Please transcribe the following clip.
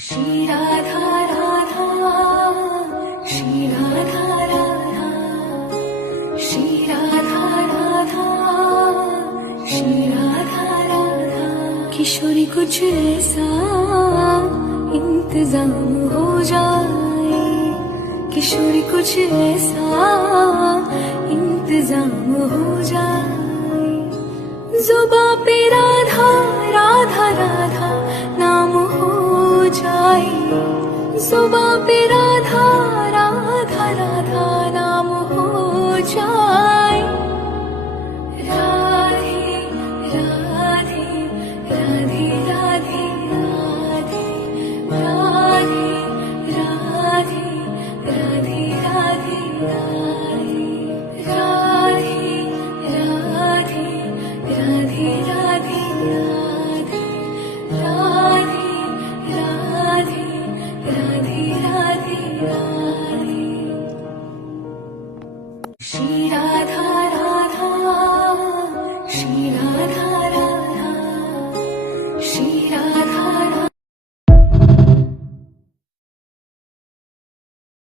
श्री राधा राधा, श्री राधा राधा, श्री राधा राधा, श्री राधा राधा। किशोरी कुछ ऐसा इंतजाम हो जाए, किशोरी कुछ ऐसा इंतजाम हो जाए। जुबां पे राधा राधा राधा नाम हो जाए, जुबां पे राधा राधा राधा नाम हो जाए। राधे राधे राधे राधे राधे, राधे राधे राधे राधे राधे, राधे राधे राधे राधे राधे, राधे राधे राधे राधे राधे।